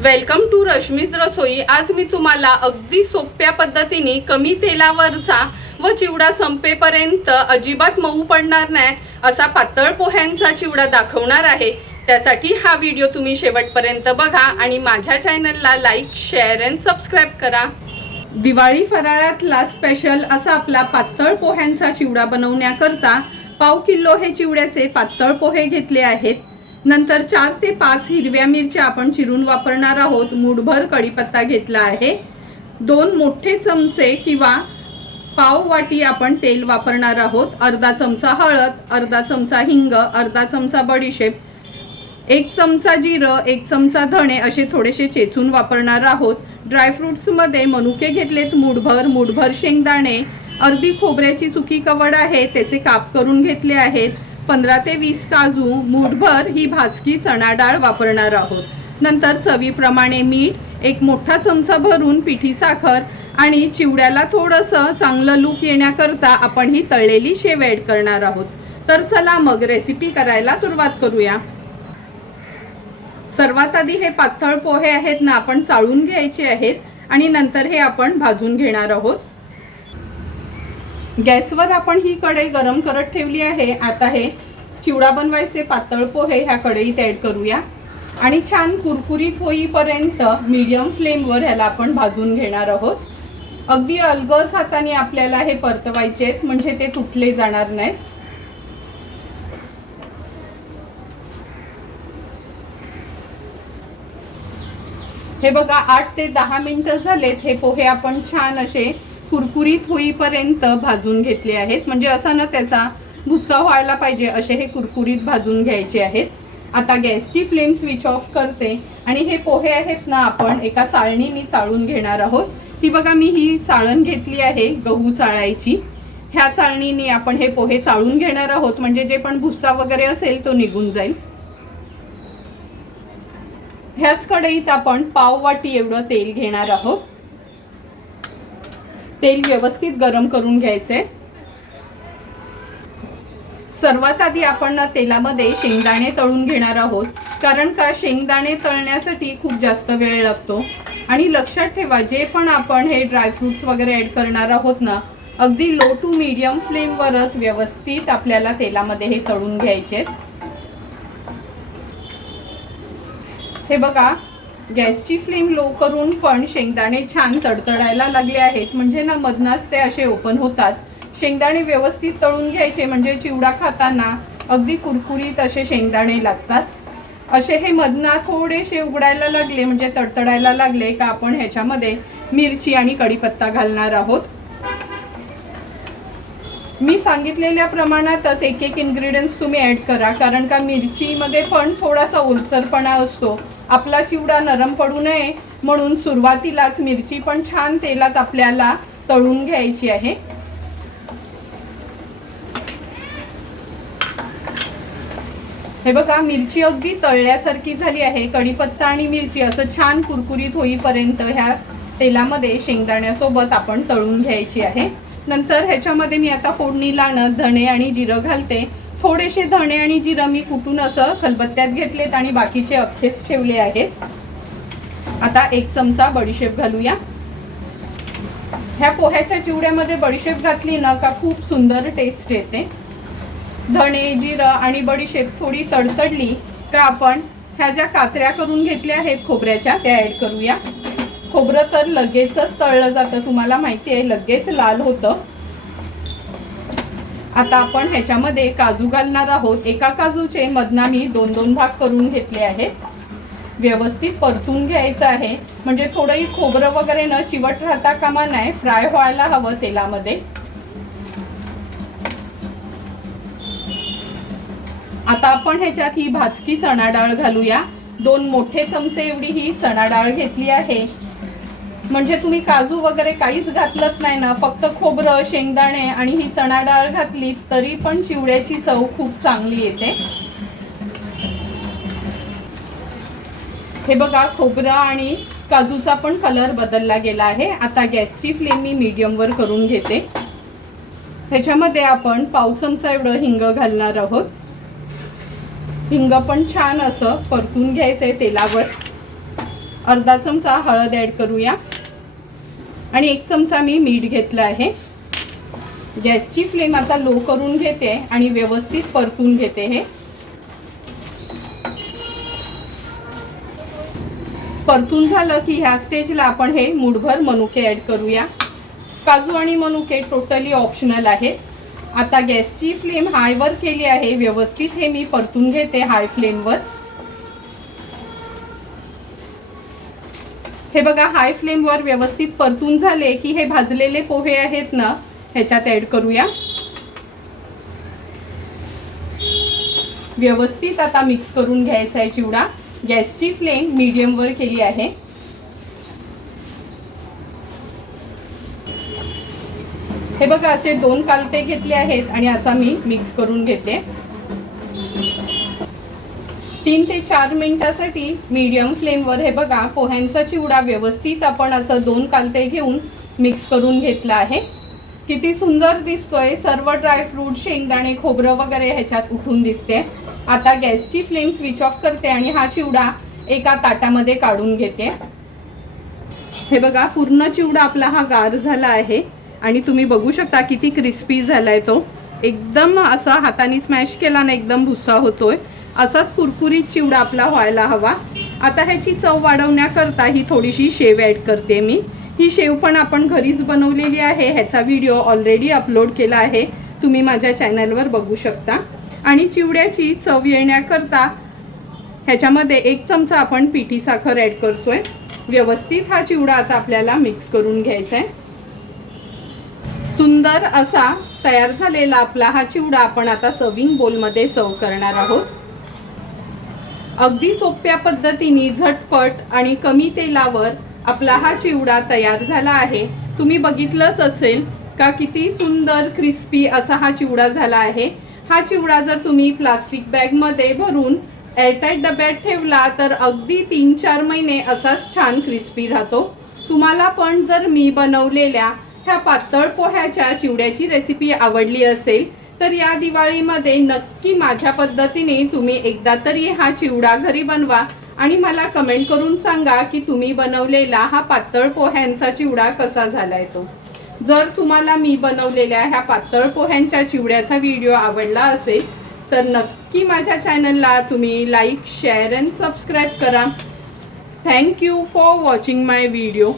Welcome to Rashmi's रसोई. आज मी तुम्हाला अगदी सोप्या पद्धतीने कमी तेलावरचा व चिवडा संपेपर्यंत अजिबात मऊ पडणार नाही असा पातळ पोह्यांचा चिवडा दाखवणार आहे. त्यासाठी हा व्हिडिओ तुम्ही शेवटपर्यंत बघा आणि माझ्या चॅनलला लाईक शेअर अँड सबस्क्राईब करा. दिवाळी फराळातला स्पेशल असा आपला पातळ पोह्यांचा चिवडा बनवण्याकरता पाव किलो हे चिवड्याचे पातळ पोहे घेतले आहेत. नंतर चार ते पाच हिरव्या मिरच्या आपण चिरून वापरणार आहोत. मुठभर कढीपत्ता घेतला आहे. दोन मोठे चमचे किंवा पाव वाटी आपण तेल वापरणार आहोत. अर्धा चमचा हळद अर्धा चमचा हिंग अर्धा चमचा बडीशेप एक चमचा जिरं एक चमचा धणे असे थोडेसे चेचून वापरणार आहोत. ड्रायफ्रुट्समध्ये मनुके घेतलेत मुठभर मूठभर शेंगदाणे. अर्धी खोबऱ्याची सुकी कवड आहे त्याचे काप करून घेतले आहेत. पंधरा ते वीस काजू मूठभर ही भाजकी चणा डाळ वापरणार आहोत. नंतर चवीप्रमाणे मीठ एक मोठा चमचा भरून पिठी साखर आणि चिवड्याला थोडंसं चांगलं लूक येण्याकरता आपण ही तळलेली शेव ॲड करणार आहोत. तर चला मग रेसिपी करायला सुरुवात करूया. सर्वात आधी हे पातळ पोहे आहेत ना आपण चाळून घ्यायचे आहेत आणि नंतर हे आपण भाजून घेणार आहोत. गॅसवर आपण ही कढई गरम करत ठेवली आहे. आता हे चिवडा बनवायचे पातळ पोहे ह्या कढईत ॲड करूया. आणि छान कुरकुरीत होईपर्यंत मीडियम फ्लेमवर ह्याला आपण भाजून घेणार आहोत. अगदी अलगस हाताने आपल्याला हे परतवायचे आहेत म्हणजे ते तुटले जाणार नाहीत. हे बघा आठ ते दहा मिनिटं झालेत. हे पोहे आपण छान असे कुरकुरीत होईपर्यंत भाजून घेतले आहेत. म्हणजे असा ना त्याचा भुस्सा व्हायला पाहिजे असे हे कुरकुरीत भाजून घ्यायचे आहेत. आता गॅसची फ्लेम स्विच ऑफ करते आणि हे पोहे आहेत ना आपण एका चाळणीने चाळून घेणार आहोत. ही बघा मी ही चाळण घेतली आहे गहू चाळायची. ह्या चाळणीने आपण हे पोहे चाळून घेणार आहोत. म्हणजे जे पण भुस्सा वगैरे असेल तो निघून जाईल. ह्याच कढईत आपण पाव वाटी एवढं तेल घेणार आहोत. तेल व्यवस्थित गरम करून घ्यायचे. सर्वात आधी आपण ना तेलामध्ये शेंगदाणे तळून घेणार आहोत. कारण का? शेंगदाणे तळण्यासाठी खूप जास्त वेळ लागतो. आणि लक्षात ठेवा जे पण आपण हे ड्रायफ्रुट्स वगैरे ऍड करणार आहोत ना अगदी लो टू मीडियम फ्लेमवरच व्यवस्थित आपल्याला तेलामध्ये हे तळून घ्यायचे हे बघा गॅसची फ्लेम लो करून पण शेंगदाणे छान तडतडायला लागले आहेत. म्हणजे ना मधनाच ते असे ओपन होतात. शेंगदाणे व्यवस्थित तळून घ्यायचे म्हणजे चिवडा खाताना अगदी कुरकुरीत असे शेंगदाणे लागतात. असे हे मधना थोडेसे उघडायला लागले म्हणजे तडतडायला लागले का आपण ह्याच्यामध्ये मिरची आणि कढीपत्ता घालणार आहोत. मी सांगितलेल्या प्रमाणातच एक एक इन्ग्रेडियंट्स तुम्ही ऍड करा कारण का मिरचीमध्ये पण थोडासा ओलसरपणा असतो. आपला चिवडा नरम पडू नये म्हणून सुरुवातीलाच मिरची पण छान तेलात आपल्याला तळून घ्यायची आहे. हे बघा मिरची अगदी तळल्यासारखी झाली आहे. कढीपत्ता आणि मिरची असं छान कुरकुरीत होईपर्यंत ह्या तेलामध्ये शेंगदाण्यासोबत आपण तळून घ्यायची आहे. नंतर ह्याच्यामध्ये मी आता फोडणीला न धणे आणि जिरं घालते. थोडेसे धणे आणि जिरं मी कुटून असं खलबत्त्यात घेतलेत आणि बाकीचे अख्खेच ठेवले आहेत. आता एक चमचा बडीशेप घालूया. ह्या पोह्याच्या चिवड्यामध्ये बडीशेप घातली ना का खूप सुंदर टेस्ट येते. धणे जिरं आणि बडीशेप थोडी तडतडली का आपण ह्या ज्या कात्र्या करून घेतल्या आहेत खोबऱ्याच्या त्या ॲड करूया. खोबरं तर लगेचच तळलं जातं तुम्हाला माहिती आहे लगेच लाल होतं. आता आपण ह्याच्यामध्ये काजू घालणार आहोत. एका काजूचे मधना मी दोन दोन भाग करून घेतले आहेत. व्यवस्थित परतून घ्यायचं आहे. म्हणजे थोडंही खोबरं वगैरे न चिवट राहता कामा नाही फ्राय व्हायला हवं तेलामध्ये. आता आपण ह्याच्यात ही भाजकी चणा डाळ घालूया. दोन मोठे चमचे एवढी ही चणा डाळ घेतली आहे. म्हणजे तुम्ही काजू वगैरे काहीच घातलत नाही ना फक्त खोबरं शेंगदाणे आणि ही चणा डाळ घातली तरी पण चिवड्याची चव खूप चांगली येते. हे बघा खोबरं आणि काजूचा पण कलर बदलला गेला आहे. आता गॅसची फ्लेम मी मीडियमवर करून घेते. ह्याच्यामध्ये आपण पाव चमचा एवढं हिंग घालणार आहोत. हिंग पण छान असं परतून घ्यायचं आहे तेलावर. अर्धा चमचा हळद ॲड करूया. आणि एक चमचा मी मीठ घेतलं आहे. गॅसची फ्लेम आता लो करून घेते आणि व्यवस्थित परतून घेते हे. परतून झालं की ह्या स्टेजला आपण हे मुठभर मनुके ॲड करूया. काजू आणि मनुके टोटली ऑप्शनल आहेत. आता गॅसची फ्लेम हायवर केली आहे व्यवस्थित हे मी परतून घेते हाय फ्लेमवर. हे बघा हाय फ्लेमवर व्यवस्थित परतून झाले की हे भाजलेले पोहे आहेत ना ह्याच्यात ॲड करूया. व्यवस्थित आता मिक्स करून घ्यायचा आहे चिवडा. गॅसची फ्लेम मीडियमवर केली आहे. हे बघा असे दोन कालते घेतले आहेत आणि असा मी मिक्स करून घेते. तीन ते चार मिनिटासाठी मीडियम फ्लेमवर हे बघा पोह्यांचा चिवडा व्यवस्थित आपण असं दोन कालते घेऊन मिक्स करून घेतला आहे. किती सुंदर दिसतोय. सर्व ड्रायफ्रूट शेंगदाणे खोबरं वगैरे ह्याच्यात उठून दिसते. आता गॅसची फ्लेम स्विच ऑफ करते आणि हा चिवडा एका ताटामध्ये काढून घेते. हे बघा पूर्ण चिवडा आपला हा गार झाला आहे. आणि तुम्ही बघू शकता किती क्रिस्पी झालाय तो. एकदम असा हाताने स्मॅश केला ना एकदम भुस्सा होतोय. असाच कुरकुरीत चिवडा आपला व्हायला हवा. आता ह्याची चव वाढवण्याकरता ही थोडीशी शेव ॲड करते मी. ही शेव पण आपण घरीच बनवलेली आहे. ह्याचा व्हिडिओ ऑलरेडी अपलोड केला आहे. तुम्ही माझ्या चॅनलवर बघू शकता. आणि चिवड्याची चव येण्याकरता ह्याच्यामध्ये एक चमचा आपण पिठी साखर ॲड करतोय. व्यवस्थित हा चिवडा आता आपल्याला मिक्स करून घ्यायचा आहे सुंदर असा तयार झालेला आपला हा चिवडा आपण आता सर्विंग बोलमध्ये सर्व करणार आहोत. अगदी सोप्या पद्धतीने झटपट आणि कमी तेलावर आपला हा चिवडा तयार झाला आहे. तुम्ही बघितलंच असेल का किती सुंदर क्रिस्पी असा हा चिवडा झाला आहे. हा चिवडा जर तुम्ही प्लास्टिक बॅगमध्ये भरून एअरटाईट डब्यात ठेवला तर अगदी तीन चार महिने असाच छान क्रिस्पी राहतो. तुम्हाला पण जर मी बनवलेल्या ह्या पातळ पोह्याच्या चिवड्याची रेसिपी आवडली असेल तर या दिवाळीमध्ये नक्की माझ्या पद्धतीने तुम्ही एकदा तरी हा चिवडा घरी बनवा आणि मला कमेंट करून सांगा की तुम्ही बनवलेला हा पातळ पोह्यांचा चिवडा कसा झालाय तो. जर तुम्हाला मी बनवलेल्या ह्या पातळ पोह्यांच्या चिवड्याचा व्हिडिओ आवडला असेल तर नक्की माझ्या चॅनलला तुम्ही लाईक शेअर अँड सबस्क्राईब करा. Thank you for watching my video